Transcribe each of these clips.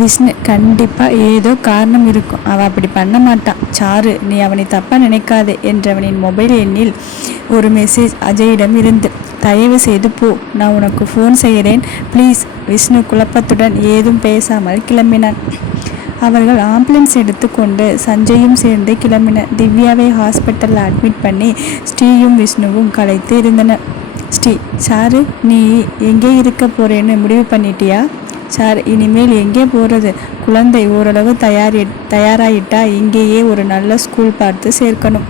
விஷ்ணு, கண்டிப்பாக ஏதோ காரணம் இருக்கும். அவள் அப்படி பண்ண மாட்டான். சாரு, நீ அவனை தப்பாக நினைக்காதே என்றவனின் மொபைல் எண்ணில் ஒரு மெசேஜ் அஜயிடம் இருந்து. தயவு செய்து போ, நான் உனக்கு ஃபோன் செய்கிறேன் ப்ளீஸ். விஷ்ணு குழப்பத்துடன் ஏதும் பேசாமல் கிளம்பினான். அவர்கள் ஆம்புலன்ஸ் எடுத்துக்கொண்டு சஞ்சயும் சேர்ந்து கிளம்பினர். திவ்யாவை ஹாஸ்பிட்டலில் அட்மிட் பண்ணி ஸ்ரீயும் விஷ்ணுவும் கலைத்து இருந்தனர். ஸ்ரீ, சாரு, நீ எங்கே இருக்க போறேன்னு முடிவு பண்ணிட்டியா? சார், இனிமேல் எங்கே போகிறது? குழந்தை ஓரளவு தயாராகிட்டா இங்கேயே ஒரு நல்ல ஸ்கூல் பார்த்து சேர்க்கணும்.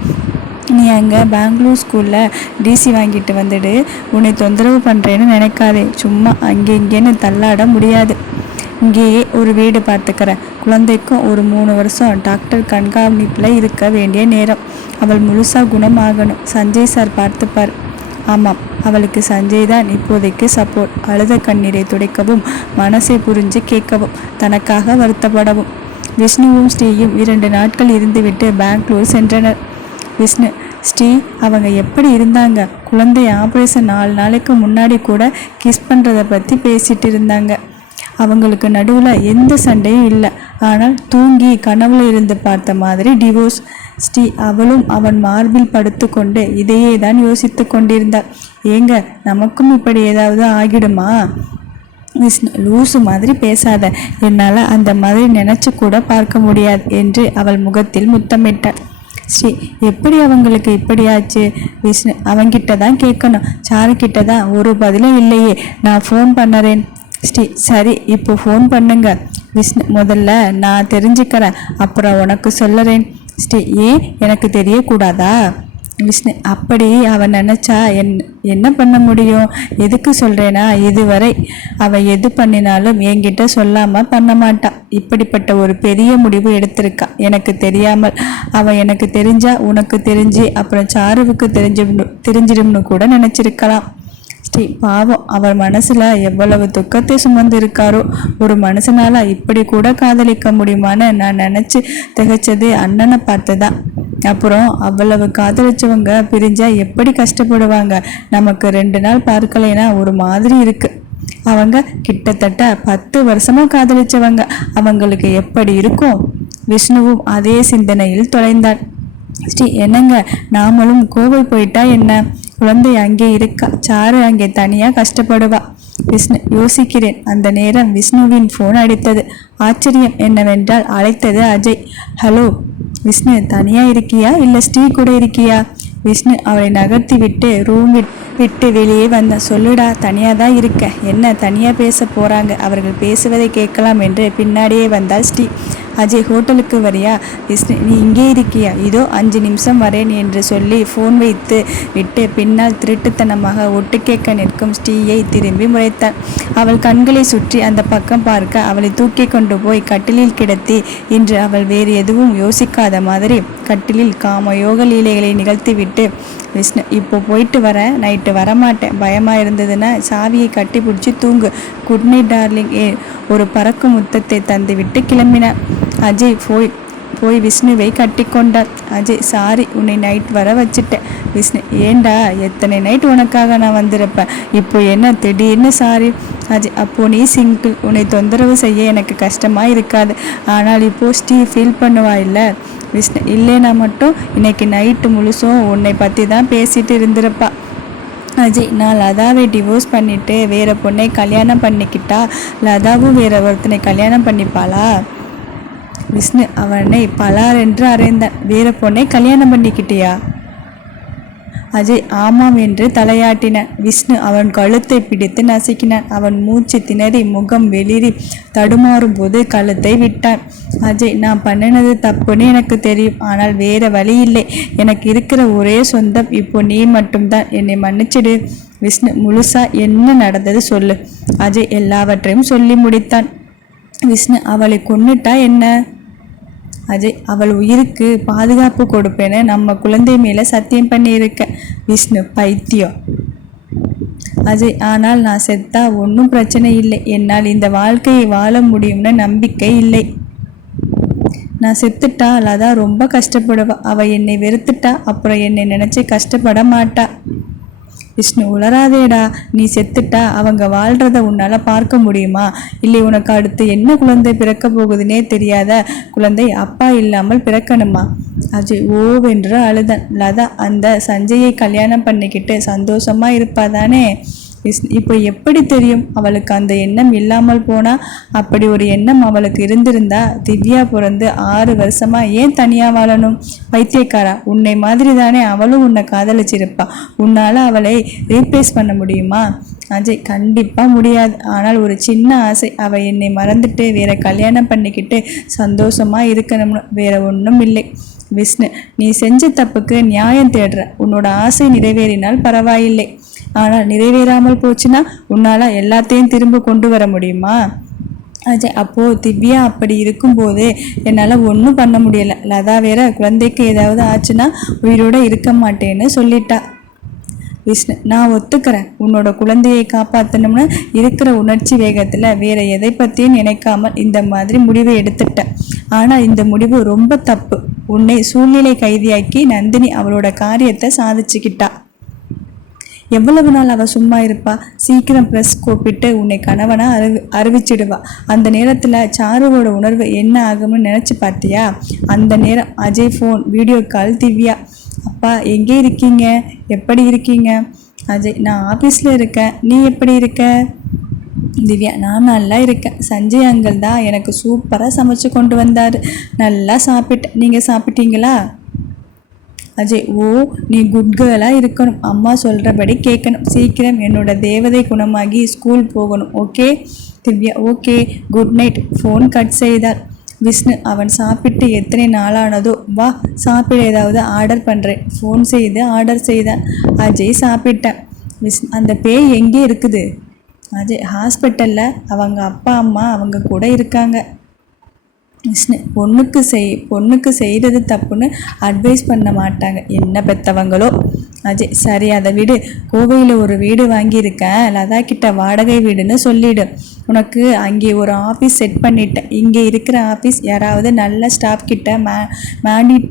நீ அங்கே பெங்களூர் ஸ்கூலில் டிசி வாங்கிட்டு வந்துடு. உன்னை தொந்தரவு பண்ணுறேன்னு நினைக்காதே. சும்மா அங்கே இங்கேன்னு தள்ளாட முடியாது. இங்கேயே ஒரு வீடு பார்த்துக்கிறேன். குழந்தைக்கும் ஒரு 3 வருஷம் டாக்டர் கண்காணிப்பில் இருக்க வேண்டிய நேரம். அவள் முழுசாக குணமாகணும். சஞ்சய் சார் பார்த்துப்பார். ஆமாம், அவளுக்கு சஞ்சய் தான் இப்போதைக்கு சப்போர்ட். அழுத கண்ணீரை துடைக்கவும், மனசை புரிஞ்சு கேட்கவும், தனக்காக வருத்தப்படவும். விஷ்ணுவும் ஸ்ரீயும் 2 நாட்கள் இருந்துவிட்டு பெங்களூர் சென்றனர். விஷ்ணு, ஸ்ரீ அவங்க எப்படி இருந்தாங்க? குழந்தை ஆப்ரேஷன் 4 நாளைக்கு முன்னாடி கூட கிஸ் பண்ணுறதை பற்றி பேசிட்டு இருந்தாங்க. அவங்களுக்கு நடுவில் எந்த சண்டையும் இல்லை. ஆனால் தூங்கி கனவுல இருந்து பார்த்த மாதிரி டிவோர்ஸ். ஸ்ரீ அவளும் அவன் மார்பில் படுத்து கொண்டு இதையே தான் யோசித்து கொண்டிருந்தாள். ஏங்க, நமக்கும் இப்படி ஏதாவது ஆகிடுமா? விஷ்ணு, லூசு மாதிரி பேசாத. என்னால் அந்த மாதிரி நினச்சி கூட பார்க்க முடியாது என்று அவள் முகத்தில் முத்தமிட்டாள். ஸ்ரீ, எப்படி அவங்களுக்கு இப்படியாச்சு? விஷ்ணு, அவங்கிட்ட தான் கேட்கணும். சாருக்கிட்ட தான் ஒரு பதிலும் இல்லையே. நான் ஃபோன் பண்ணுறேன். ஸ்ரீ, சரி, இப்போ ஃபோன் பண்ணுங்க. விஷ்ணு, முதல்ல நான் தெரிஞ்சுக்கிறேன், அப்புறம் உனக்கு சொல்லுறேன். ஸ்ரீ, ஏன் எனக்கு தெரியக்கூடாதா? விஷ்ணு, அப்படி அவன் நினச்சா என்ன பண்ண முடியும்? எதுக்கு சொல்கிறேன்னா, இதுவரை அவன் எது பண்ணினாலும் என்கிட்ட சொல்லாமல் பண்ண மாட்டான். இப்படிப்பட்ட ஒரு பெரிய முடிவு எடுத்திருக்கா எனக்கு தெரியாமல். அவன் எனக்கு தெரிஞ்சா உனக்கு தெரிஞ்சு அப்புறம் சாருவுக்கு தெரிஞ்சிடும்னு கூட நினச்சிருக்கலாம். ஸ்ரீ, பாவம், அவர் மனசுல எவ்வளவு துக்கத்தை சுமந்து இருக்காரோ. ஒரு மனுஷனால இப்படி கூட காதலிக்க முடியுமான்னு நான் நினைச்சு திகைச்சது அண்ணனை பார்த்துதான். அப்புறம் அவ்வளவு காதலிச்சவங்க பிரிஞ்சா எப்படி கஷ்டப்படுவாங்க? நமக்கு 2 நாள் பார்க்கலைன்னா ஒரு மாதிரி இருக்கு. அவங்க கிட்டத்தட்ட 10 வருஷமா காதலிச்சவங்க. அவங்களுக்கு எப்படி இருக்கும்? விஷ்ணுவும் அதே சிந்தனையில் தொலைந்தான். ஸ்ரீ, என்னங்க, நாமளும் கோவை போயிட்டா என்ன? குழந்தை அங்கே இருக்கா. சாரு அங்கே தனியாக கஷ்டப்படுவா. விஷ்ணு, யோசிக்கிறேன். அந்த நேரம் விஷ்ணுவின் ஃபோன் அடித்தது. ஆச்சரியம் என்னவென்றால் அழைத்தது அஜய். ஹலோ விஷ்ணு, தனியாக இருக்கியா இல்லை ஸ்ரீ கூட இருக்கியா? விஷ்ணு அவளை நகர்த்தி விட்டு ரூம் விட்டு வெளியே வந்த. சொல்லுடா, தனியாக தான் இருக்க. என்ன தனியாக பேச போகிறாங்க? அவர்கள் பேசுவதை கேட்கலாம் என்று பின்னாடியே வந்தாள் ஸ்ரீ. அஜய், ஹோட்டலுக்கு வரியா? விஷ்ணு, நீ இங்கே இருக்கியா? இதோ 5 நிமிஷம் வரேன் என்று சொல்லி ஃபோன் வைத்து விட்டு பின்னால் திருட்டுத்தனமாக ஒட்டு கேட்க நிற்கும் ஸ்ரீயை திரும்பி முறைத்தான். அவள் கண்களை சுற்றி அந்த பக்கம் பார்க்க அவளை தூக்கி கொண்டு போய் கட்டிலில் கிடத்தி, இன்று அவள் வேறு எதுவும் யோசிக்காத மாதிரி கட்டிலில் காம யோக லீலைகளை நிகழ்த்திவிட்டு, விஷ்ணு, இப்போ போயிட்டு வரேன், நைட்டு வரமாட்டேன். பயமாக இருந்ததுன்னா சாவியை கட்டி பிடிச்சி தூங்கு. Good night darling. ஒரு பறக்கும் முத்தத்தை தந்துவிட்டு கிளம்பினான். அஜய் போய் விஷ்ணுவை கட்டி கொண்டாள். அஜய், சாரி, உன்னை நைட் வர வச்சுட்டேன். விஷ்ணு, ஏண்டா, எத்தனை நைட் உனக்காக நான் வந்திருப்பேன். இப்போ என்ன திடீர்னு சாரி? அஜய், அப்போ நீ சிங்கிள், உன்னை தொந்தரவு செய்ய எனக்கு கஷ்டமாக இருக்காது. ஆனால் இப்போ ஸ்ரீ ஃபீல் பண்ணுவா இல்லை? விஷ்ணு, இல்லைனா மட்டும் இன்னைக்கு நைட்டு முழுசும் உன்னை பற்றி தான் பேசிட்டு இருந்திருப்பா. அஜய், நான் லதாவை டிவோர்ஸ் பண்ணிட்டு வேற பொண்ணை கல்யாணம் பண்ணிக்கிட்டா லதாவும் வேற ஒருத்தனை கல்யாணம் பண்ணிப்பாளா? விஷ்ணு அவனை பலார் என்று அறைந்தான். வேற பொண்ணை கல்யாணம் பண்ணிக்கிட்டியா? அஜய் ஆமாம் என்று தலையாட்டினான். விஷ்ணு அவன் கழுத்தை பிடித்து நசுக்கினான். அவன் மூச்சு திணறி முகம் வெளிரி தடுமாறும் போது கழுத்தை விட்டான். அஜய், நான் பண்ணினது தப்புன்னு எனக்கு தெரியும். ஆனால் வேற வழி இல்லை. எனக்கு இருக்கிற ஒரே சொந்தம் இப்போ நீ மட்டும்தான். என்னை மன்னிச்சிடு. விஷ்ணு, முழுசா என்ன நடந்தது சொல்லு. அஜய் எல்லாவற்றையும் சொல்லி முடித்தான். விஷ்ணு, அவளை கொன்னுட்டா என்ன? அஜய், அவள் உயிருக்கு பாதுகாப்பு கொடுப்பேன்னு நம்ம குழந்தை மேலே சத்தியம் பண்ணியிருக்க. விஷ்ணு, பைத்தியம். அஜய், ஆனால் நான் செத்தா ஒன்றும் பிரச்சனை இல்லை. என்னால் இந்த வாழ்க்கையை வாழ முடியும்னு நம்பிக்கை இல்லை. நான் செத்துட்டா லதா ரொம்ப கஷ்டப்படுவா. அவள் என்னை வெறுத்துட்டா அப்புறம் என்னை நினச்சி கஷ்டப்பட மாட்டா. விஷ்ணு உளராதேடா, நீ செத்துட்டா அவங்க வாழ்றத உன்னால பார்க்க முடியுமா? இல்லை உனக்கு அடுத்து என்ன குழந்தை பிறக்க போகுதுன்னே தெரியாத குழந்தை அப்பா இல்லாமல் பிறக்கணுமா? அஜய் ஓவென்று அழுதன். லதா அந்த சஞ்சயை கல்யாணம் பண்ணிக்கிட்டு சந்தோஷமா இருப்பாதானே? இப்போ எப்படி தெரியும் அவளுக்கு அந்த எண்ணம் இல்லாமல் போனா? அப்படி ஒரு எண்ணம் அவளுக்கு இருந்திருந்தா திவ்யா பிறந்து 6 வருஷமா ஏன் தனியா வாழணும்? பைத்தியக்காரா, உன்னை மாதிரி தானே அவளும் உன்னை காதலிச்சிருப்பா. உன்னால அவளை ரீப்ளேஸ் பண்ண முடியுமா? அஜய் கண்டிப்பா முடியாது. ஆனால் ஒரு சின்ன ஆசை, அவ என்னை மறந்துட்டு வேற கல்யாணம் பண்ணிக்கிட்டு சந்தோஷமா இருக்கணும்னு, வேற ஒன்றும் இல்லை. விஷ்ணு, நீ செஞ்ச தப்புக்கு நியாயம் தேடுற. உன்னோட ஆசை நிறைவேறினால் பரவாயில்லை, ஆனால் நிறைவேறாமல் போச்சுன்னா உன்னால எல்லாத்தையும் திரும்ப கொண்டு வர முடியுமா? அஜய், அப்போ திவ்யா அப்படி இருக்கும்போது என்னால் ஒன்றும் பண்ண முடியலை. லதா வேற குழந்தைக்கு ஏதாவது ஆச்சுன்னா உயிரோட இருக்க மாட்டேன்னு சொல்லிட்டா. விஷ்ணு, நான் ஒத்துக்கிறேன். உன்னோட குழந்தையை காப்பாற்றணும்னு இருக்கிற உணர்ச்சி வேகத்தில் வேற எதை பற்றியும் நினைக்காமல் இந்த மாதிரி முடிவை எடுத்துட்டேன். ஆனால் இந்த முடிவு ரொம்ப தப்பு. உன்னை சூழ்நிலை கைதியாக்கி நந்தினி அவளோட காரியத்தை சாதிச்சுக்கிட்டா. எவ்வளவு நாள் அவள் சும்மா இருப்பா? சீக்கிரம் ப்ரெஸ் கூப்பிட்டு உன்னை கணவனா அறிவிச்சிடுவா. அந்த நேரத்தில் சாருவோட உணர்வு என்ன ஆகும்னு நினச்சி பார்த்தியா? அந்த நேரம் Ajay phone, video call. Divya, அப்பா எங்கே இருக்கீங்க? எப்படி இருக்கீங்க? அஜய், நான் ஆஃபீஸில் இருக்கேன். நீ எப்படி இருக்க? திவ்யா, நான் நல்லா இருக்கேன். சஞ்சய் அங்கிள் தான் எனக்கு சூப்பராக சமைச்சு கொண்டு வந்தார். நல்லா சாப்பிட்டேன். நீங்கள் சாப்பிட்டீங்களா? அஜய், ஓ, நீ குட் கேர்லாக இருக்கணும். அம்மா சொல்கிறபடி கேட்கணும். சீக்கிரம் என்னோட தேவதை குணமாகி ஸ்கூல் போகணும். Okay? Divya, okay, good night. Phone cut செய்தார். விஷ்ணு, அவன் சாப்பிட்டு எத்தனை நாளானதோ. வா சாப்பிட, ஏதாவது ஆர்டர் பண்ணுறேன். ஃபோன் செய்து ஆர்டர் செய்தான். அஜய் சாப்பிட்டான். விஷ்ணு, அந்த பேய் எங்கே இருக்குது? அஜய், ஹாஸ்பிட்டலில். அவங்க அப்பா அம்மா அவங்க கூட இருக்காங்க. விஷ்ணு, பொண்ணுக்கு செய்கிறது தப்புன்னு அட்வைஸ் பண்ண மாட்டாங்க, என்ன பெற்றவங்களோ. அஜய், சரி அதை விடு. கோவையில் ஒரு வீடு வாங்கியிருக்கேன். லதா கிட்ட வாடகை வீடுன்னு சொல்லிவிடு. உனக்கு அங்கே ஒரு ஆஃபீஸ் செட் பண்ணிட்டேன். இங்கே இருக்கிற ஆஃபீஸ் யாராவது நல்ல ஸ்டாஃப் கிட்ட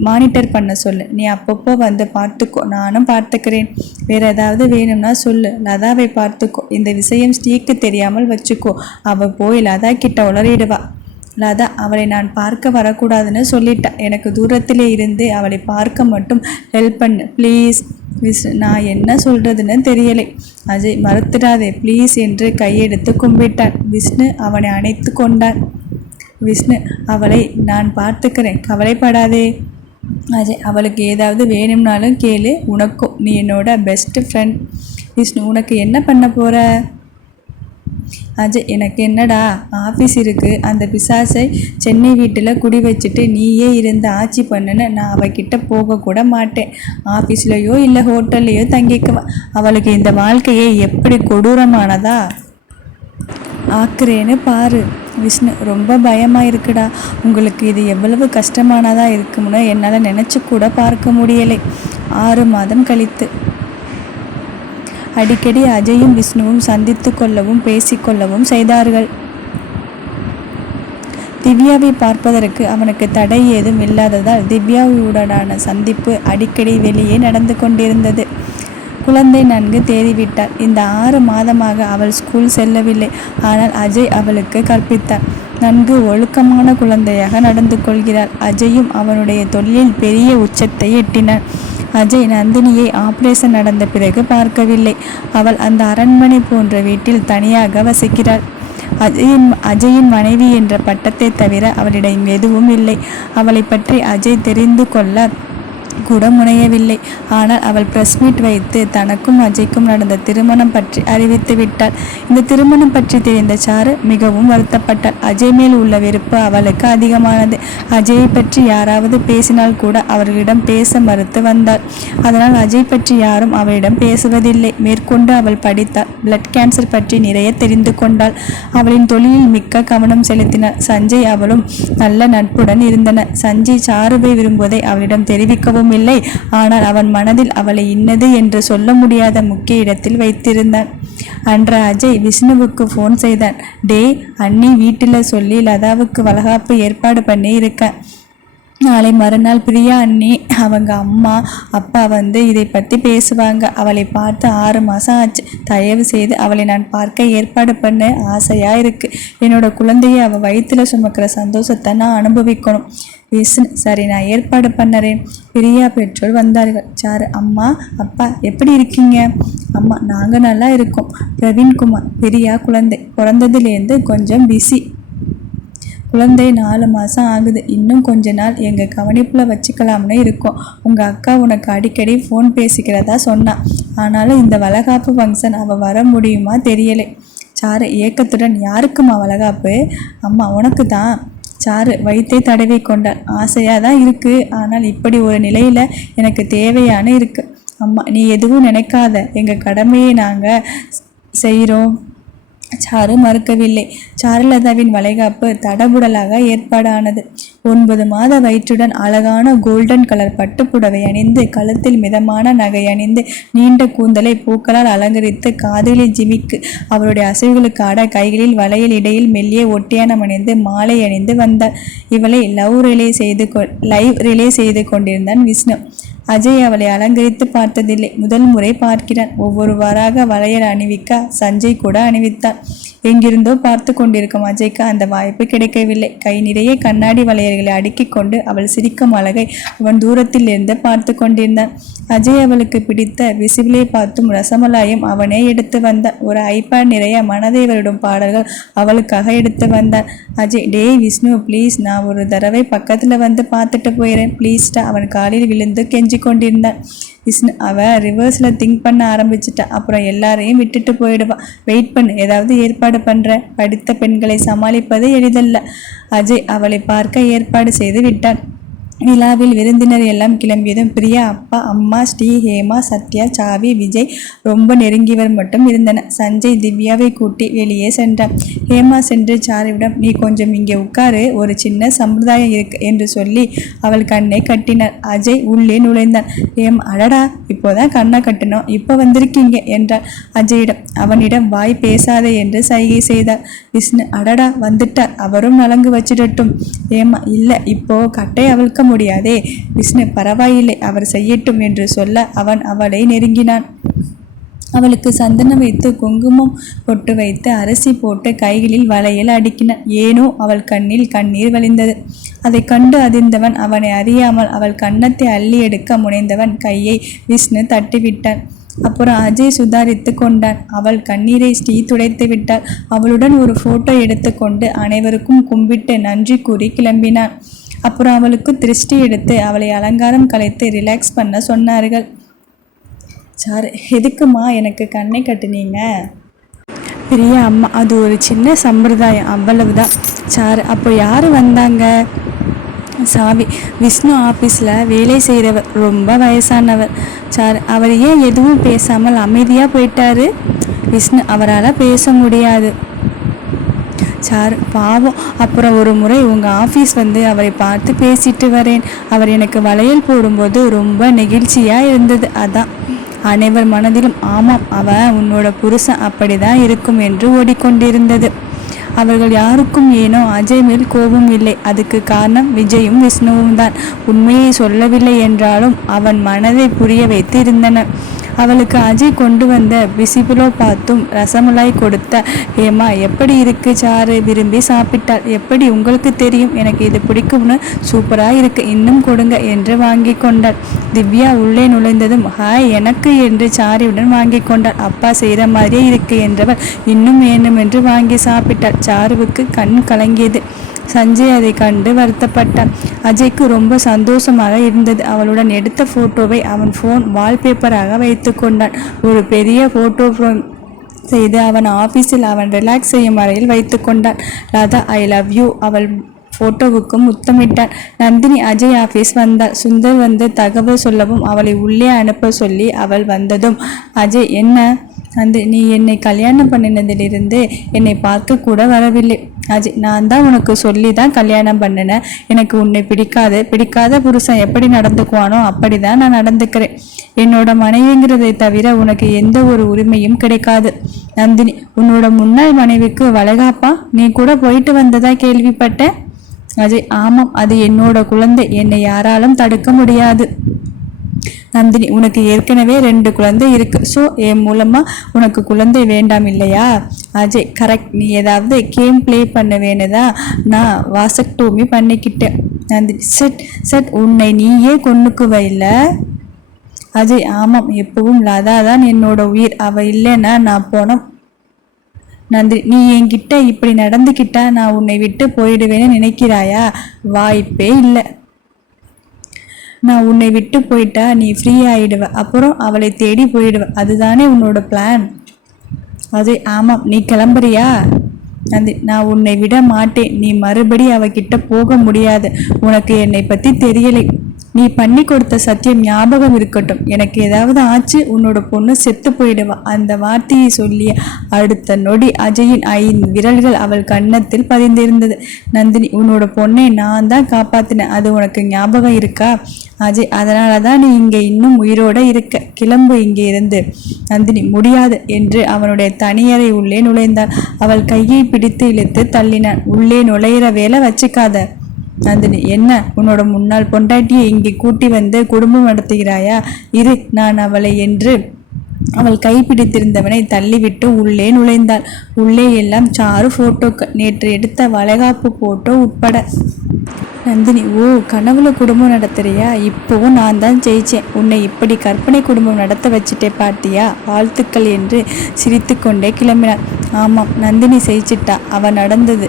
மானிட்டர் பண்ண சொல்லு. நீ அப்பப்போ வந்து பார்த்துக்கோ, நானும் பார்த்துக்கிறேன். வேறு ஏதாவது வேணும்னா சொல்லு. லதாவை பார்த்துக்கோ. இந்த விஷயம் ஸ்ரீக்கு தெரியாமல் வச்சுக்கோ. அவள் போய் லதா கிட்ட உளறிடுவா. லதா, அவளை நான் பார்க்க வரக்கூடாதுன்னு சொல்லிட்டேன். எனக்கு தூரத்திலே இருந்து அவளை பார்க்க மட்டும் ஹெல்ப் பண்ணு ப்ளீஸ். நான் என்ன சொல்கிறதுன்னு தெரியலை. அஜய், மறுத்துடாதே ப்ளீஸ் என்று கையெடுத்து கும்பிட்டான். விஷ்ணு அவனை அணைத்து கொண்டான். விஷ்ணு, அவளை நான் பார்த்துக்கிறேன், கவலைப்படாதே. அஜய், அவளுக்கு ஏதாவது வேணும்னாலும் கேளு. உனக்கும், நீ என்னோட பெஸ்ட் ஃப்ரெண்ட். விஷ்ணு, உனக்கு என்ன பண்ண போகிற? அஜய், எனக்கு என்னடா, ஆஃபீஸ் இருக்குது. அந்த பிசாசை சென்னை வீட்டில் குடி வச்சுட்டு நீயே இருந்து ஆட்சி பண்ணுன்னு நான் அவகிட்ட போகக்கூட மாட்டேன். ஆஃபீஸ்லையோ இல்லை ஹோட்டல்லையோ தங்கிக்குவேன். அவளுக்கு இந்த வாழ்க்கையை எப்படி கொடூரமானதா ஆக்குறேன்னு பாரு. விஷ்ணு, ரொம்ப பயமாக இருக்குடா. உங்களுக்கு இது எவ்வளவு கஷ்டமானதாக இருக்கும்னு என்னால் நினச்சி கூட பார்க்க முடியலை. 6 மாதம் கழித்து அடிக்கடி அஜயும் விஷ்ணுவும் சந்தித்து கொள்ளவும் பேசிக்கொள்ளவும் செய்தார்கள். திவ்யாவை பார்ப்பதற்கு அவனுக்கு தடை ஏதும் இல்லாததால் திவ்யாவுடனான சந்திப்பு அடிக்கடி வெளியே நடந்து கொண்டிருந்தது. குழந்தை நன்கு தேறிவிட்டாள். இந்த 6 மாதமாக அவள் ஸ்கூல் செல்லவில்லை. ஆனால் அஜய் அவளுக்கு கற்பித்தார். நன்கு ஒழுக்கமான குழந்தையாக நடந்து கொள்கிறாள். அஜயும் அவனுடைய தொழிலில் பெரிய உச்சத்தை எட்டினான். அஜய் நந்தினியை ஆபரேஷன் நடந்த பிறகு பார்க்கவில்லை. அவள் அந்த அரண்மனை போன்ற வீட்டில் தனியாக வசிக்கிறாள். அஜயின் மனைவி என்ற பட்டத்தை தவிர அவளிடம் எதுவும் இல்லை. அவளை பற்றி அஜய் தெரிந்து கொள்ள கூட முனையவில்லை. ஆனால் அவள் பிரஸ் மீட் வைத்து தனக்கும் அஜய்க்கும் நடந்த திருமணம் பற்றி அறிவித்து விட்டாள். இந்த திருமணம் பற்றி தெரிந்த சாரு மிகவும் வருத்தப்பட்டாள். அஜய் மேல் உள்ள வெறுப்பு அவளுக்கு அதிகமானது. அஜயை பற்றி யாராவது பேசினால் கூட அவர்களிடம் பேச மறுத்து வந்தாள். அதனால் அஜய் பற்றி யாரும் அவளிடம் பேசுவதில்லை. மேற்கொண்டு அவள் படித்தாள். பிளட் கேன்சர் பற்றி நிறைய தெரிந்து கொண்டாள். அவளின் தொழிலில் மிக்க கவனம் செலுத்தினாள். சஞ்சய் அவளும் நல்ல நட்புடன் இருந்தனர். சஞ்சய் சாருவை விரும்புவதை அவளிடம் தெரிவிக்கவும் இல்லை. ஆனால் அவன் மனதில் அவளை இன்னது என்று சொல்ல முடியாத முக்கிய இடத்தில் வைத்திருந்தான். அன்று அஜய் விஷ்ணுவுக்கு ஃபோன் செய்தான். டே, அண்ணி வீட்டில் சொல்லி லதாவுக்கு வளகாப்பு ஏற்பாடு பண்ணி இருக்க. நாளை மறுநாள் பிரியா அண்ணி அவங்க அம்மா அப்பா வந்து இதை பற்றி பேசுவாங்க. அவளை பார்த்து 6 மாதம் ஆச்சு. தயவு செய்து அவளை நான் பார்க்க ஏற்பாடு பண்ண ஆசையாக இருக்குது. என்னோட குழந்தையை அவள் வயிற்றுல சுமக்கிற சந்தோஷத்தை நான் அனுபவிக்கணும். விஷ்ணு சரி, நான் ஏற்பாடு பண்ணுறேன். பிரியா பெற்றோர் வந்தார்கள். சாரு அம்மா அப்பா எப்படி இருக்கீங்க? அம்மா நாங்கள் நல்லா இருக்கோம். பிரவீன்குமார் பிரியா குழந்தை பிறந்ததுலேருந்து கொஞ்சம் பிஸி. குழந்தை 4 மாதம் ஆகுது. இன்னும் கொஞ்ச நாள் எங்கள் கவனிப்பில் வச்சுக்கலாம்னு இருக்கோம். உங்கள் அக்கா உனக்கு அடிக்கடி ஃபோன் பேசிக்கிறதா சொன்னான். ஆனாலும் இந்த வளகாப்பு ஃபங்க்ஷன் அவள் வர முடியுமா தெரியலை. சாரு ஏக்கத்துடன் யாருக்குமா வளகாப்பு? அம்மா உனக்கு தான். சாரு வயிற்றை தடவி கொண்டாள். ஆசையாக தான் இருக்குது, ஆனால் இப்படி ஒரு நிலையில் எனக்கு தேவையான இருக்குது. அம்மா நீ எதுவும் நினைக்காத, எங்கள் கடமையை நாங்கள் செய்கிறோம். சாரு மறுக்கவில்லை. சாருலதாவின் வளைகாப்பு தடபுடலாக ஏற்பாடானது. 9 மாத வயிற்றுடன் அழகான கோல்டன் கலர் பட்டுப்புடவை அணிந்து, கழுத்தில் மிதமான நகை அணிந்து, நீண்ட கூந்தலை பூக்களால் அலங்கரித்து, காதுகளில் ஜிமிக்கு அவருடைய அசைவுகளுக்கு ஆட, கைகளில் வளையல், இடையில் மெல்லிய ஒட்டியானம் அணிந்து, மாலை அணிந்து வந்தார். இவளை லைவ் ரிலே செய்து கொண்டிருந்தான் விஷ்ணு. அஜய் அவளை அலங்கரித்து பார்த்ததில்லை. முதல் முறை பார்க்கிறான். ஒவ்வொருவாறாக வளையல் அணிவிக்க சஞ்சய் கூட அணிவித்தான். எங்கிருந்தோ பார்த்து கொண்டிருக்கும் அஜய்க்கு அந்த வாய்ப்பு கிடைக்கவில்லை. கை நிறைய கண்ணாடி வளையல்களை அடுக்கிக் கொண்டு அவள் சிரிக்கும் அழகை அவன் தூரத்தில் இருந்து பார்த்து கொண்டிருந்தான். அஜய் அவளுக்கு பிடித்த விசிபிளை பார்த்தும் ரசமலாயும் அவனே எடுத்து வந்தான். ஒரு ஐபேட் நிறைய மனதை வருடும் பாடல்கள் அவளுக்காக எடுத்து வந்தான். அஜய் டே விஷ்ணு ப்ளீஸ், நான் ஒரு தடவை பக்கத்தில் வந்து பார்த்துட்டு போயிடுறேன் ப்ளீஸ்டா. அவன் காலில் விழுந்து கெஞ்சி கொண்டிருந்தான். விஷ்ணு அவள் ரிவர்ஸில் திங்க் பண்ண ஆரம்பிச்சிட்டா. அப்புறம் எல்லாரையும் விட்டுட்டு போயிடுவா. வெயிட் பண்ணு, ஏதாவது ஏற்பாடு பண்ணுற. படித்த பெண்களை சமாளிப்பது எளிதல்ல. அஜய் அவளை பார்க்க ஏற்பாடு செய்து விட்டான். நிலாவில் விருந்தினர் எல்லாம் கிளம்பியதும் பிரியா அப்பா அம்மா ஸ்ரீ ஹேமா சத்யா சாவி விஜய் ரொம்ப நெருங்கியவர் மட்டும் இருந்தனர். சஞ்சய் திவ்யாவை கூட்டி வெளியே சென்றான். ஹேமா சென்று சாருவிடம் நீ கொஞ்சம் இங்கே உட்காரு, ஒரு சின்ன சம்பிரதாயம் இருக்கு என்று சொல்லி அவள் கண்ணை கட்டினார். அஜய் உள்ளே நுழைந்தான். அடடா இப்போதான் கண்ணை கட்டினோம், இப்போ வந்திருக்கீங்க என்றார் அஜயிடம். அவனிடம் வாய் பேசாதே என்று சைகை செய்தார். விஷ்ணு அடடா வந்துட்டார், அவரும் நலங்கு வச்சிடட்டும். ஏமா இல்லை, இப்போ கட்டை அவளுக்கு முடியாதே. விஷ்ணு பரவாயில்லை, அவர் செய்யட்டும் என்று சொல்ல அவன் அவளை நெருங்கினான். அவளுக்கு சந்தனம் வைத்து குங்குமம் பொட்டு வைத்து அரிசி போட்டு கைகளில் வளையல் அடுக்கினான். ஏனோ அவள் கண்ணில் கண்ணீர் வழிந்தது. அதை கண்டு அதிர்ந்தவன் அவனை அறியாமல் அவள் கன்னத்தை அள்ளி எடுக்க முனைந்தவன் கையை விஷ்ணு தட்டிவிட்டான். அப்புறம் அஜய் சுதாரித்து கொண்டான். அவள் கண்ணீரை ஸ்ரீ துடைத்து விட்டாள். அவளுடன் ஒரு போட்டோ எடுத்துக்கொண்டு அனைவருக்கும் கும்பிட்டு நன்றி கூறி கிளம்பினான். அப்புறம் அவளுக்கு திருஷ்டி எடுத்து அவளை அலங்காரம் கலைத்து ரிலாக்ஸ் பண்ண சொன்னார்கள். சார் எதுக்குமா எனக்கு கண்ணை கட்டுனீங்க? பிரியா அம்மா அது ஒரு சின்ன சம்பிரதாயம், அவ்வளவுதான். சார் அப்போ யார் வந்தாங்க? சாவி விஷ்ணு ஆஃபீஸில் வேலை செய்கிறவர், ரொம்ப வயசானவர். சார் அவர் ஏன் எதுவும் பேசாமல் அமைதியாக போயிட்டாரு? விஷ்ணு அவரால் பேச முடியாது சார், பாவம். அப்புறம் ஒரு முறை உங்கள் ஆஃபீஸ் வந்து அவரை பார்த்து பேசிட்டு வரேன். அவர் எனக்கு வளையல் போடும்போது ரொம்ப நெகிழ்ச்சியாக இருந்தது. அதான் அனைவர் மனதிலும் ஆமாம் அவன் உன்னோட புருஷன் அப்படிதான் இருக்கும் என்று ஓடிக்கொண்டிருந்தது. அவர்கள் யாருக்கும் ஏனோ அஜய் மேல் கோபம் இல்லை. அதுக்கு காரணம் விஜயும் விஷ்ணுவும் தான். உண்மையை சொல்லவில்லை என்றாலும் அவன் மனதை புரிய வைத்து இருந்தனர். அவளுக்கு அஜய் கொண்டு வந்த பிசிபிளோ பார்த்தும் ரசமலாய் கொடுத்த ஹேமா எப்படி இருக்கு சாரு, விரும்பி சாப்பிட்டாள். எப்படி உங்களுக்கு தெரியும், எனக்கு இது பிடிக்கும்னு, சூப்பராக இருக்கு, இன்னும் கொடுங்க என்று வாங்கி கொண்டாள். திவ்யா உள்ளே நுழைந்ததும் ஹாய் எனக்கு என்று சாருவுடன் வாங்கி கொண்டாள். அப்பா செய்கிற மாதிரியே இருக்கு என்றவள் இன்னும் வேணும் என்று வாங்கி சாப்பிட்டாள். சாருவுக்கு கண் கலங்கியது. சஞ்சய் அதை கண்டு வருத்தப்பட்டான். அஜய்க்கு ரொம்ப சந்தோஷமாக இருந்தது. அவளுடன் எடுத்த போட்டோவை அவன் ஃபோன் வால்பேப்பராக வைத்து கொண்டான். ஒரு பெரிய போட்டோ ஃப்ரேம் செய்து அவன் ஆஃபீஸில் அவன் ரிலாக்ஸ் செய்யும் அறையில் வைத்து கொண்டான். லதா ஐ லவ் யூ அவள் போட்டோவுக்கும் முத்தமிட்டான். நந்தினி அஜய் ஆஃபீஸ் வந்தாள். சுந்தர் வந்து தகவல் சொல்லவும் அவளை உள்ளே அனுப்ப சொல்லி அவள் வந்ததும் அஜய் என்ன நீ என்னை கல்யாணம் பண்ணினதிலிருந்து என்னை பார்க்க கூட வரவில்லை. அஜய் நான் தான் உனக்கு சொல்லி தான் கல்யாணம் பண்ணினேன். எனக்கு உன்னை பிடிக்காத புருஷன் எப்படி நடந்துக்குவானோ அப்படி தான் நான் நடந்துக்கிறேன். என்னோட மனைவிங்கிறதை தவிர உனக்கு எந்த ஒரு உரிமையும் கிடைக்காது. நந்தினி உன்னோட முன்னாள் மனைவிக்கு வளைகாப்பா? நீ கூட போயிட்டு வந்ததா கேள்விப்பட்டேன். அஜய் ஆமாம், அது என்னோட குழந்தை, என்னை யாராலும் தடுக்க முடியாது. நந்தினி உனக்கு ஏற்கனவே 2 குழந்தை இருக்கு. ஸோ என் மூலமா உனக்கு குழந்தை வேண்டாம் இல்லையா? அஜய் கரெக்ட். நீ ஏதாவது கேம் ப்ளே பண்ண வேணுதா நான் வாசக்டோமி பண்ணிக்கிட்டேன். நந்தினி சட் சட் உன்னை நீயே கொன்னுக்குவ இல்ல? அஜய் ஆமாம், எப்பவும் லதா தான் என்னோட உயிர். அவ இல்லைன்னா நான் போன. நந்தினி நீ என்கிட்ட இப்படி நடந்துக்கிட்டா நான் உன்னை விட்டு போயிடுவேன்னு நினைக்கிறாயா? வாய்ப்பே இல்லை. நான் உன்னை விட்டு போயிட்டா நீ ஃப்ரீ ஆயிடுவ, அப்புறம் அவளை தேடி போயிடுவ. அதுதானே உன்னோட பிளான்? அது ஆமாம். நீ கிளம்புறியா? நான் உன்னை விட மாட்டேன். நீ மறுபடி அவகிட்ட போக முடியாது. உனக்கு என்னை பற்றி தெரியலை. நீ பண்ணி கொடுத்த சத்தியம் ஞாபகம் இருக்கட்டும். எனக்கு ஏதாவது ஆச்சு உன்னோட பொண்ணு செத்து போயிடுவா. அந்த வார்த்தையை சொல்லிய அடுத்த நொடி அஜயின் 5 விரல்கள் அவள் கன்னத்தில் பதிந்திருந்தது. நந்தினி உன்னோட பொண்ணை நான் தான் காப்பாத்தினேன். அது உனக்கு ஞாபகம் இருக்கா? அஜய் அதனால தான் நீ இங்கே இன்னும் உயிரோட இருக்க. கிளம்பு இங்கே இருந்து. நந்தினி முடியாது என்று அவனுடைய தனியறை உள்ளே நுழைந்தாள். அவள் கையை பிடித்து இழுத்து தள்ளினான். உள்ளே நுழையிற வேலை வச்சுக்காத. நந்தினி என்ன, உன்னோட முன்னாள் பொண்டாட்டியை இங்கே கூட்டி வந்து குடும்பம் நடத்துகிறாயா? இரு, நான் அவளை என்று அவள் கைப்பிடித்திருந்தவனை தள்ளிவிட்டு உள்ளே நுழைந்தாள். உள்ளே எல்லாம் சாரு போட்டோக்கள், நேற்று எடுத்த வளைகாப்பு போட்டோ உட்பட. நந்தினி ஓ, கனவுல குடும்பம் நடத்துறியா? இப்போவும் நான் தான் ஜெயிச்சேன். உன்னை இப்படி கற்பனை குடும்பம் நடத்த வச்சுட்டே பாட்டியா? வாழ்த்துக்கள் என்று சிரித்து கொண்டே கிளம்பினாள். ஆமாம், நந்தினி ஜெயிச்சிட்டா. அவன் நடந்தது.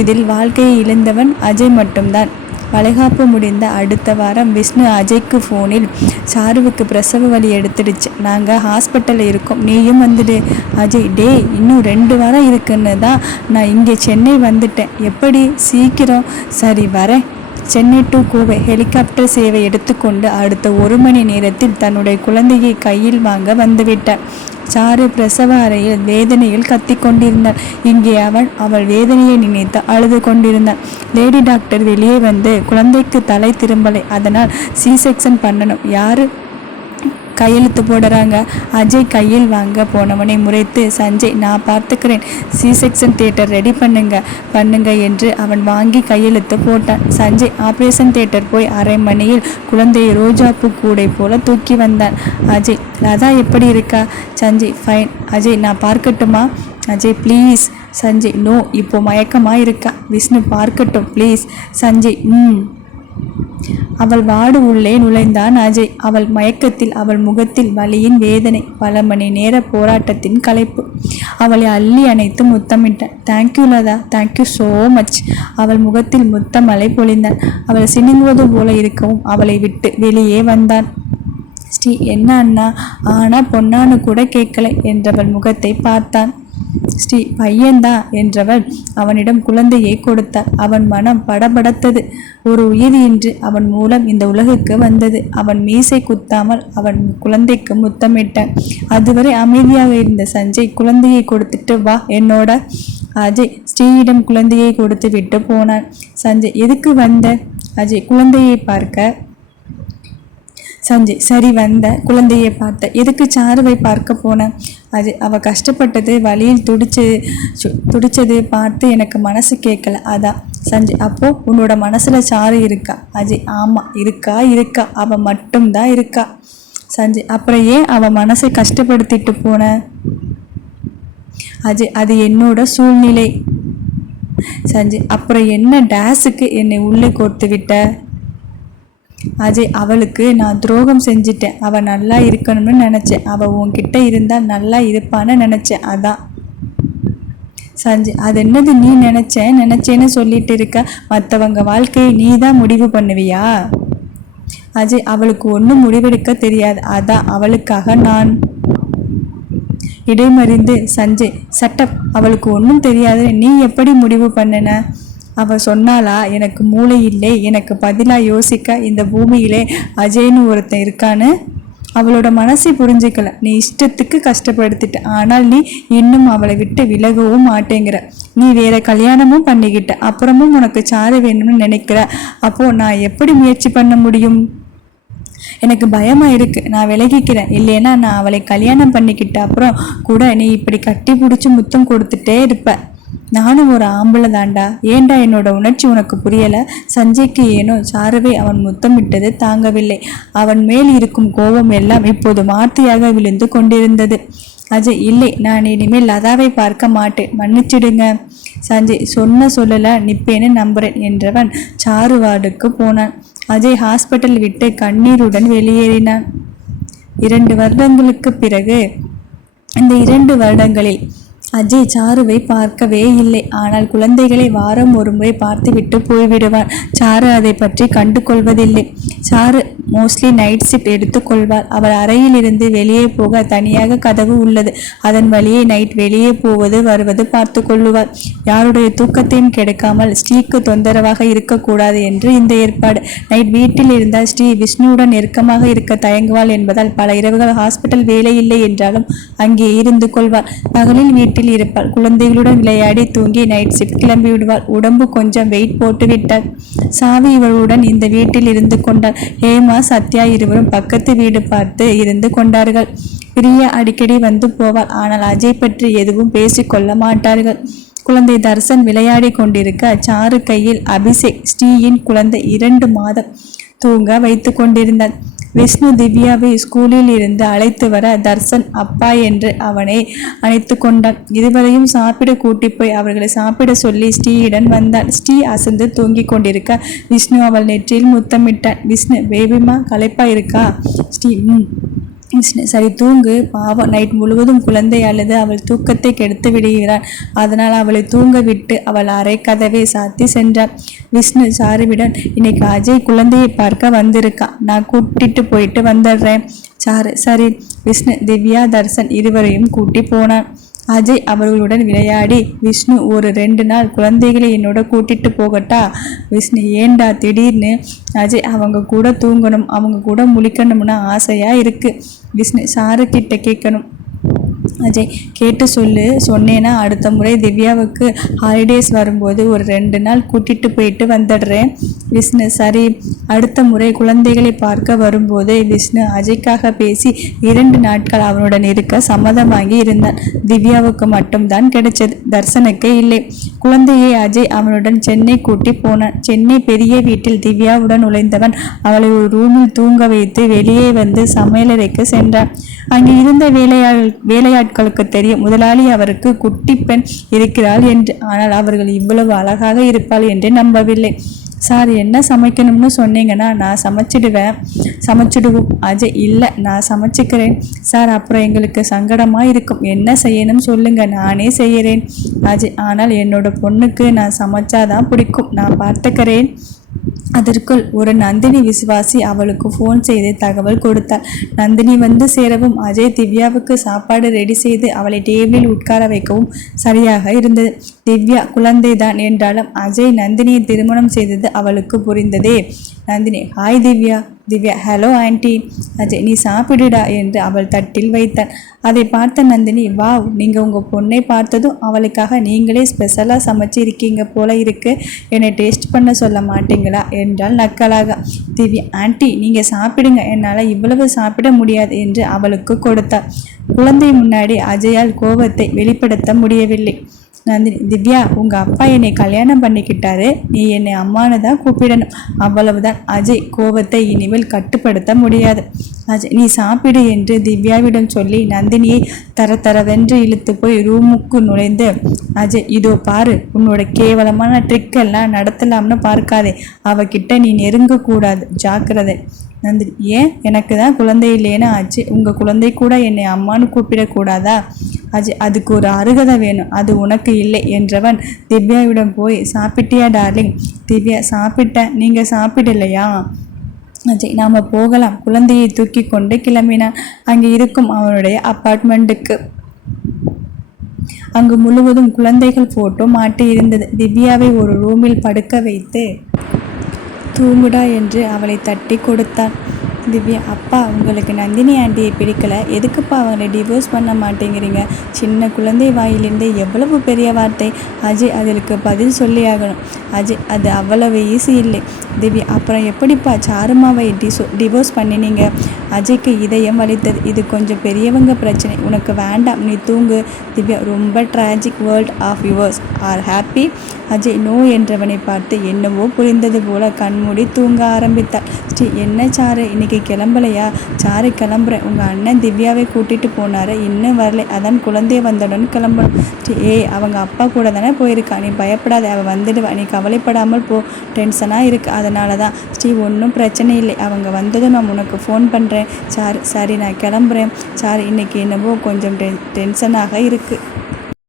இதில் வாழ்க்கையை இழந்தவன் அஜய் மட்டும்தான். வளைகாப்பு முடிந்த அடுத்த வாரம் விஷ்ணு அஜய்க்கு ஃபோனில் சாருவுக்கு பிரசவ வலி எடுத்துடுச்சு, நாங்கள் ஹாஸ்பிட்டலில் இருக்கோம், நீயும் வந்துடு. அஜய் டே இன்னும் 2 வாரம் இருக்குன்னு தான் நான் இங்கே சென்னை வந்துட்டேன். எப்படி சீக்கிரம்? சரி வரேன். சென்னை டு கோவை ஹெலிகாப்டர் சேவை எடுத்துக்கொண்டு அடுத்த 1 மணி நேரத்தில் தன்னுடைய குழந்தையை கையில் வாங்க வந்துவிட்டார். சாரு பிரசவ அறையில் வேதனையில் கத்தி கொண்டிருந்தாள். இங்கே அவள் வேதனையை நினைத்து அழுது கொண்டிருந்தாள். லேடி டாக்டர் வெளியே வந்து குழந்தைக்கு தலை திரும்பலை, அதனால் C-செக்ஷன் பண்ணணும். யாரு கையெழுத்து போடுறாங்க? அஜய் கையில் வாங்க போனவனை முறைத்து சஞ்சய் நான் பார்த்துக்கிறேன், C-செக்ஷன் தியேட்டர் ரெடி பண்ணுங்க என்று அவன் வாங்கி கையெழுத்து போட்டான். சஞ்சய் ஆப்ரேஷன் தியேட்டர் போய் 1/2 மணியில் குழந்தையை ரோஜாப்பூ கூடை போல தூக்கி வந்தான். அஜய் லதா எப்படி இருக்கா? சஞ்சய் ஃபைன். அஜய் நான் பார்க்கட்டுமா? அஜய் ப்ளீஸ். சஞ்சய் நோ, இப்போ மயக்கமாக இருக்கா. விஷ்ணு பார்க்கட்டும் ப்ளீஸ். சஞ்சய் அவள் வார்டு உள்ளே நுழைந்தான் அஜய். அவள் மயக்கத்தில், அவள் முகத்தில் வலியின் வேதனை, பல மணி நேர போராட்டத்தின் களைப்பு. அவளை அள்ளி அணைத்து முத்தமிட்டான். Thank you Latha, thank you so much. அவள் முகத்தில் முத்தமலை பொழிந்தான். அவள் சினுங்குவது போல இருக்கவும் அவளை விட்டு வெளியே வந்தான். ஸ்ரீ என்ன அண்ணா, ஆனா பொன்னானு கூட கேட்கலை என்றவள் முகத்தை பார்த்தான். ஸ்ரீ பையன்தான் என்றவள் அவனிடம் குழந்தையை கொடுத்தாள். அவன் மனம் படபடத்தது. ஒரு உயிர் இன்று அவன் மூலம் இந்த உலகுக்கு வந்தது. அவன் மீசை குத்தாமல் அவன் குழந்தைக்கு முத்தமிட்டான். அதுவரை அமைதியாக இருந்த சஞ்சய் குழந்தையை கொடுத்துட்டு வா என்னோட. அஜய் ஸ்ரீயிடம் குழந்தையை கொடுத்து விட்டு போனான். சஞ்சய் எதுக்கு வந்த? அஜய் குழந்தையை பார்க்க. சஞ்சய் சரி வந்த, குழந்தையை பார்த்த. எதுக்கு சாருவை பார்க்க போனேன்? அது அவள் கஷ்டப்பட்டது, வழியில் துடிச்சது பார்த்து எனக்கு மனசு கேட்கல, அதான். சஞ்சய் அப்போ உன்னோட மனசுல சாரு இருக்கா? அஜய் ஆமாம் இருக்கா, அவள் மட்டும்தான் இருக்கா. சஞ்சய் அப்புறம் ஏன் அவள் மனசை கஷ்டப்படுத்திட்டு போன? அஜய் அது என்னோட சூழ்நிலை. சஞ்சய் அப்புறம் என்ன டேஸுக்கு என்னை உள்ளே கோர்த்து விட்ட? அஜய் அவளுக்கு நான் துரோகம் செஞ்சிட்டேன். அவள் நல்லா இருக்கணும்னு நினச்சேன். அவள் உன்கிட்ட இருந்தால் நல்லா இருப்பான்னு நினச்சேன், அதான். சஞ்சய் அது என்னது நீ நினச்சேன்னு சொல்லிட்டு இருக்க? மற்றவங்க வாழ்க்கையை நீ தான் முடிவு பண்ணுவியா? அஜய் அவளுக்கு ஒன்றும் முடிவெடுக்க தெரியாது, அதான் அவளுக்காக நான். இடைமறிந்து சஞ்சய் சட்டப், அவளுக்கு ஒன்றும் தெரியாது, நீ எப்படி முடிவு பண்ணின? அவள் சொன்னாலா எனக்கு மூளை இல்லை, எனக்கு பதிலாக யோசிக்க இந்த பூமியிலே அஜய்னு ஒருத்தன் இருக்கான்னு? அவளோட மனசை புரிஞ்சுக்கல. நீ இஷ்டத்துக்கு கஷ்டப்படுத்திட்ட, ஆனால் நீ இன்னும் அவளை விட்டு விலகவும் மாட்டேங்கிற. நீ வேற கல்யாணமும் பண்ணிக்கிட்ட, அப்புறமும் உனக்கு சாரு வேணும்னு நினைக்கிற. அப்போ நான் எப்படி முயற்சி பண்ண முடியும்? எனக்கு பயமா இருக்கு, நான் விலகிக்கிறேன். இல்லைன்னா நான் அவளை கல்யாணம் பண்ணிக்கிட்ட அப்புறம் கூட நீ இப்படி கட்டி பிடிச்சி முத்தம் கொடுத்துட்டே இருப்ப. நானும் ஒரு ஆம்பளை தாண்டா, ஏண்டா என்னோட உணர்ச்சி உனக்கு புரியல? சஞ்சய்க்கு ஏனோ சாருவை அவன் முத்தமிட்டது தாங்கவில்லை. அவன் மேல் இருக்கும் கோபம் எல்லாம் இப்போது வார்த்தையாக விழுந்து கொண்டிருந்தது. அஜய், இல்லை, நான் இனிமேல் லதாவை பார்க்க மாட்டேன், மன்னிச்சிடுங்க. சஞ்சய், சொல்லல நிப்பேன்னு நம்புறேன் என்றவன் சாரு வார்டுக்கு போனான். அஜய் ஹாஸ்பிட்டல் விட்டு கண்ணீருடன் வெளியேறினான். 2 வருடங்களுக்கு பிறகு. இந்த 2 வருடங்களில் அஜய் சாருவை பார்க்கவே இல்லை. ஆனால் குழந்தைகளை வாரம் ஒரு முறை பார்த்துவிட்டு போய்விடுவார். சாரு அதை பற்றி கண்டு கொள்வதில்லை. சாரு மோஸ்ட்லி நைட் ஷிஃப்ட் எடுத்துக்கொள்வார். அவள் அறையில் இருந்து வெளியே போக தனியாக கதவு உள்ளது. அதன் வழியே நைட் வெளியே போவது வருவது பார்த்து கொள்ளுவார். யாருடைய தூக்கத்தையும் கெடுக்காமல் ஸ்ரீக்கு தொந்தரவாக இருக்கக்கூடாது என்று இந்த ஏற்பாடு. நைட் வீட்டில் இருந்தால் ஸ்ரீ விஷ்ணுவுடன் நெருக்கமாக இருக்க தயங்குவாள் என்பதால் பல இரவுகள் ஹாஸ்பிட்டல் வேலை இல்லை என்றாலும் அங்கே இருந்து கொள்வார். பகலில் வீட்டில் இருப்பாள். குழந்தைகளுடன் விளையாடி தூங்கி நைட் ஷிஃப்ட் கிளம்பி விடுவாள். உடம்பு கொஞ்சம் வெயிட் போட்டு விட்டாள். சாவி இவளுடன் இந்த வீட்டில் இருந்து கொண்டாள். ஹேமா, சத்யா இருவரும் பக்கத்து வீடு பார்த்து இருந்து கொண்டார்கள். பிரியா அடிக்கடி வந்து போவாள். ஆனால் அஜய் பற்றி எதுவும் பேசிக்கொள்ள மாட்டார்கள். குழந்தை தர்சன் விளையாடி கொண்டிருக்க சாரு கையில் அபிஷேக், ஸ்ரீயின் குழந்தை 2 மாதம், தூங்க வைத்து கொண்டிருந்தாள். விஷ்ணு திவ்யாவை ஸ்கூலில் இருந்து அழைத்து வர தர்சன் அப்பா என்று அவனை அணைத்து கொண்டான். இதுவரையும் சாப்பிட கூட்டி போய் அவர்களை சாப்பிட சொல்லி ஸ்ரீயிடம் வந்தான். ஸ்ரீ அசந்து தூங்கி கொண்டிருக்க விஷ்ணு அவள் நெற்றியில் முத்தமிட்டான். விஷ்ணு, பேபிமா களைப்பா இருக்கா? ஸ்ரீ, விஷ்ணு, சரி தூங்கு, பாவம், நைட் முழுவதும் குழந்தை அழுது அவள் தூக்கத்தை கெடுத்து விடுகிறான். அதனால் அவளை தூங்க விட்டு அவள் அறை கதவை சாத்தி சென்றான். விஷ்ணு சாருவிடன், இன்னைக்கு அஜய் குழந்தையை பார்க்க வந்திருக்கான், நான் கூட்டிட்டு போயிட்டு வந்துடுறேன். சாரு, சரி. விஷ்ணு திவ்யா தர்சன் இருவரையும் கூட்டி போனான். அஜய் அவர்களுடன் விளையாடி, விஷ்ணு, ஒரு 2 நாள் குழந்தைகளை என்னோட கூட்டிட்டு போகட்டா? விஷ்ணு, ஏண்டா திடீர்னு? அஜய், அவங்க கூட தூங்கணும், அவங்க கூட முழிக்கணும்னு ஆசையா இருக்கு. விஷ்ணு, சாரு கிட்ட கேட்கணும். அஜய், கேட்டு சொல்லு. சொன்னேன்னா அடுத்த முறை திவ்யாவுக்கு ஹாலிடேஸ் வரும்போது ஒரு 2 நாள் கூட்டிட்டு போயிட்டு வந்துடுறேன். விஷ்ணு, சரி. அடுத்த முறை குழந்தைகளை பார்க்க வரும்போது விஷ்ணு அஜய்க்காக பேசி 2 நாட்கள் அவனுடன் இருக்க சம்மதம் வாங்கி இருந்தான். திவ்யாவுக்கு மட்டும்தான் கிடைச்சது, தர்சனுக்கே இல்லை. குழந்தையை அஜய் அவனுடன் சென்னை கூட்டி போனான். சென்னை பெரிய வீட்டில் திவ்யாவுடன் நுழைந்தவன் அவளை ஒரு ரூமில் தூங்க வைத்து வெளியே வந்து சமையலறைக்கு சென்றான். அங்கே இருந்த வேலையாட்களுக்கு தெரியும் முதலாளி அவருக்கு குட்டி பெண் இருக்கிறாள் என்று. ஆனால் அவர்கள் இவ்வளவு அழகாக இருப்பாள் என்று நம்பவில்லை. சார், என்ன சமைக்கணும்னு சொன்னீங்கன்னா நான் சமைச்சிடுவோம். அஜய், இல்லை, நான் சமைச்சிக்கிறேன் சார். அப்புறம் எங்களுக்கு சங்கடமாக இருக்கும். என்ன செய்யணும் சொல்லுங்க, நானே செய்கிறேன். அஜய், ஆனால் என்னோட பொண்ணுக்கு நான் சமைச்சாதான் பிடிக்கும், நான் பார்த்துக்கிறேன். அதற்குள் ஒரு நந்தினி விசுவாசி அவளுக்கு ஃபோன் செய்து தகவல் கொடுத்தாள். நந்தினி வந்து சேரவும் அஜய் திவ்யாவுக்கு சாப்பாடு ரெடி செய்து அவளை டேபிளில் உட்கார வைக்கவும் சரியாக இருந்தது. திவ்யா குழந்தைதான் என்றாலும் அஜய் நந்தினியை திருமணம் செய்தது அவளுக்கு புரிந்ததே. Nandini, hi Divya. Divya, hello aunty. Ajay, நீ சாப்பிடுடா என்று அவள் தட்டில் வைத்தான். அதை பார்த்த நந்தினி, வாவ், நீங்கள் உங்கள் பொண்ணை பார்த்ததும் அவளுக்காக நீங்களே ஸ்பெஷலாக சமைச்சு இருக்கீங்க போல இருக்கு, என்னை டேஸ்ட் பண்ண சொல்ல மாட்டீங்களா என்றால் நக்கலாக. திவ்யா, ஆன்டி நீங்கள் சாப்பிடுங்க, என்னால் இவ்வளவு சாப்பிட முடியாது என்று அவளுக்கு கொடுத்தாள். குழந்தை முன்னாடி அஜயால் கோபத்தை வெளிப்படுத்த முடியவில்லை. நந்தினி, திவ்யா, உங்கள் அப்பா என்னை கல்யாணம் பண்ணிக்கிட்டாரு, நீ என்னை அம்மானு தான் கூப்பிடணும், அவ்வளவுதான். அஜய் கோபத்தை இனிமேல் கட்டுப்படுத்த முடியாது. அஜய், நீ சாப்பிடு என்று திவ்யாவிடம் சொல்லி நந்தினியை தரதரவென்று இழுத்து போய் ரூமுக்கு நுழைந்து, அஜய், இதோ பாரு, உன்னோட கேவலமான ட்ரிக்கெல்லாம் நடத்தலாம்னு பார்க்காதே, அவகிட்ட நீ நெருங்கக்கூடாது, ஜாக்கிரதை. நந்தினி, ஏன், எனக்கு தான் குழந்தை இல்லைன்னு ஆச்சு, உங்கள் குழந்தை கூட என்னை அம்மானு கூப்பிடக்கூடாதா? அஜய், அதுக்கு ஒரு அருகதை வேணும், அது உனக்கு இல்லை என்றவன் திவ்யாவிடம் போய், சாப்பிட்டியா டார்லிங்? திவ்யா, சாப்பிட்டேன், நீங்கள் சாப்பிடலையா? அஜய், நாம் போகலாம். குழந்தையை தூக்கி கொண்டு கிளம்பினான். அங்கே இருக்கும் அவனுடைய அப்பார்ட்மெண்ட்டுக்கு. அங்கு முழுவதும் குழந்தைகள் போட்டோ மாட்டி இருந்தது. திவ்யாவை ஒரு ரூமில் படுக்க வைத்து தூங்குடா என்று அவளை தட்டி கொடுத்தான். திவ்யா, அப்பா உங்களுக்கு நந்தினி ஆண்டியை பிடிக்கல, எதுக்குப்பா அவங்களை டிவோர்ஸ் பண்ண மாட்டேங்கிறீங்க? சின்ன குழந்தை வாயிலிருந்து எவ்வளவு பெரிய வார்த்தை. அஜய் அதற்கு பதில் சொல்லி ஆகணும். அஜய், அது அவ்வளவு ஈஸி இல்லை. திவ்யா, அப்புறம் எப்படிப்பா சாருமாவை டிவோர்ஸ் பண்ணினீங்க? அஜய்க்கு இதயம் வலித்தது. இது கொஞ்சம் பெரியவங்க பிரச்சனை, உனக்கு வேண்டாம், நீ தூங்கு. திவ்யா, ரொம்ப tragic. World of yours are happy. Ajay no என்றவனை பார்த்து என்னவோ புரிந்தது போல கண்மூடி தூங்க ஆரம்பித்தாள். ஸ்ரீ, என்ன சாரு இன்னைக்கு கிளம்பலையா? சாரு, கிளம்புறேன். உங்கள் அண்ணன் திவ்யாவை கூட்டிகிட்டு போனார், இன்னும் வரலை, அதான் குழந்தைய வந்தவுடன் கிளம்பணும். ஸ்ரீ, ஏய், அவங்க அப்பா கூட தானே போயிருக்கா, நீ பயப்படாத, அவள் வந்துடுவா, நீ கவலைப்படாமல் போ. டென்ஷனாக இருக்குது, அதனால தான். ஸ்ரீ, ஒன்றும் பிரச்சனை இல்லை, அவங்க வந்ததும் நான் உனக்கு ஃபோன் பண்ணுறேன். சாரு, சரி நான் கிளம்புறேன். சாரு, இன்னைக்கு என்னவோ கொஞ்சம் டென்ஷனாக இருக்குது.